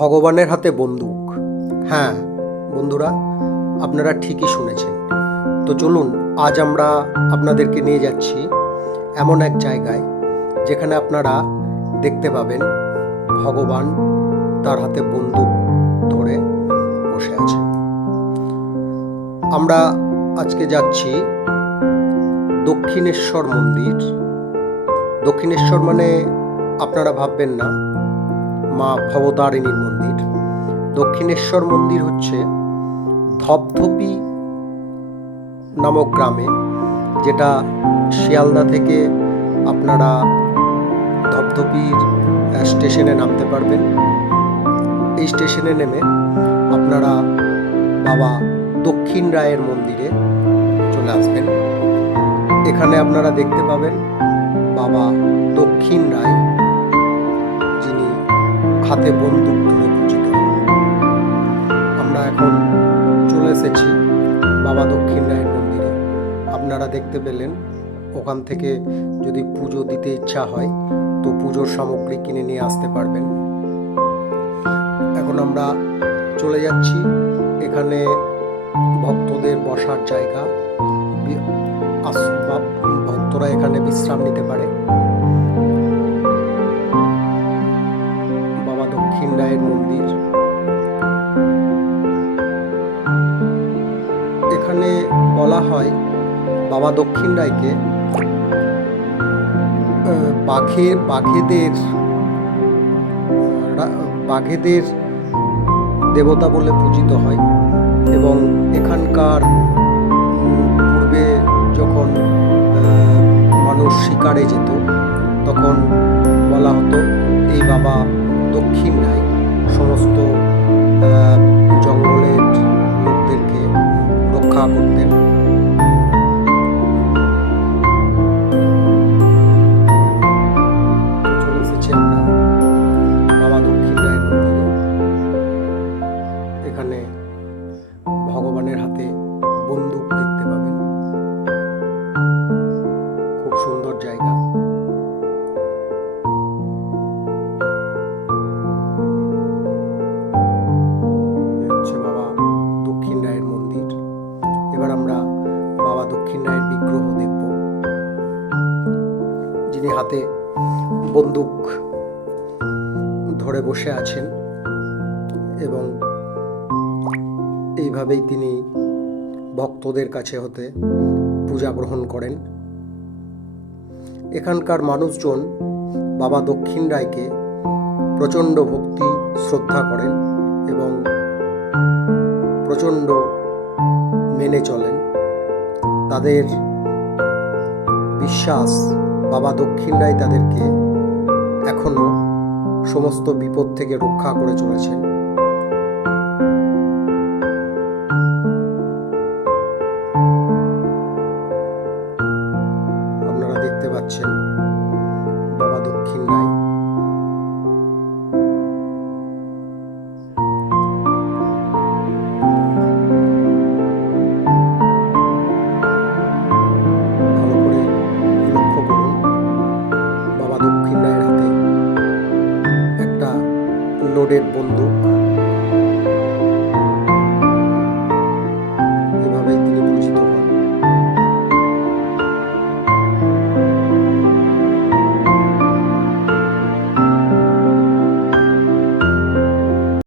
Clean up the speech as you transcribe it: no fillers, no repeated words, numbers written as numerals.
ভগবানের হাতে বন্দুক। হ্যাঁ বন্ধুরা, আপনারা ঠিকই শুনেছেন। তো চলুন, আজ আমরা আপনাদেরকে নিয়ে যাচ্ছি এমন এক জায়গায় যেখানে আপনারা দেখতে পাবেন ভগবান তার হাতে বন্দুক ধরে বসে আছে। আমরা আজকে যাচ্ছি দক্ষিণেশ্বর মন্দির। দক্ষিণেশ্বর মানে আপনারা ভাববেন না মা ভবতারিণীর মন্দির। দক্ষিণেশ্বর মন্দির হচ্ছে ধপধপি নামক গ্রামে, যেটা শিয়ালদা থেকে আপনারা ধপধপির স্টেশনে নামতে পারবেন। এই স্টেশনে নেমে আপনারা বাবা দক্ষিণ রায়ের মন্দিরে চলে আসবেন। এখানে আপনারা দেখতে পাবেন বাবা দক্ষিণ রায়, যিনি হাতে বন্দুক ধরে পূজিত। আমরা এখন চলে এসেছি বাবা দক্ষিণ রায়ের মন্দিরে। আপনারা দেখতে পেলেন, ওখান থেকে যদি পুজো দিতে ইচ্ছা হয় তো পুজোর সামগ্রী কিনে নিয়ে আসতে পারবেন। এখন আমরা চলে যাচ্ছি, এখানে ভক্তদের বসার জায়গা, ভক্তরা এখানে বিশ্রাম নিতে পারে। বাবা দক্ষিণ রায়ের মন্দির। এখানে বলা হয় বাবা দক্ষিণ রায়কে বাঘেদের দেবতা বলে পূজিত হয়। এবং এখানকার পূর্বে যখন মানুষ শিকারে যেত তখন বলা হতো এই বাবা দক্ষিণ রায় সমস্ত জঙ্গলের লোকদেরকে রক্ষা করতেন। চলে এসেছি আমরা বাবা দক্ষিণ রায়ের মন্দিরে। এখানে ভগবানের হাতে বন্দুক দেখতে পাবেন। খুব সুন্দর জায়গা। হচ্ছে বাবা দক্ষিণ রায়ের মন্দির। এবার আমরা বাবা দক্ষিণ রায়ের বিগ্রহ দেখব, যিনি হাতে বন্দুক ধরে বসে আছেন এবং এইভাবেই তিনি ভক্তদের কাছে হতে পূজা গ্রহণ করেন। এখানকার মানুষজন বাবা দক্ষিণ রায়কে প্রচণ্ড ভক্তি শ্রদ্ধা করেন এবং প্রচণ্ড মেনে চলেন। তাদের বিশ্বাস বাবা দক্ষিণ রায় তাদেরকে এখনো সমস্ত বিপদ থেকে রক্ষা করে চলেছেন। আপনারা দেখতে পাচ্ছেন বাবা দক্ষিণ রায়। ভালো করে লক্ষ্য করুন, বাবা দক্ষিণ রায়ের হাতে একটা লোডেড বন্দুক।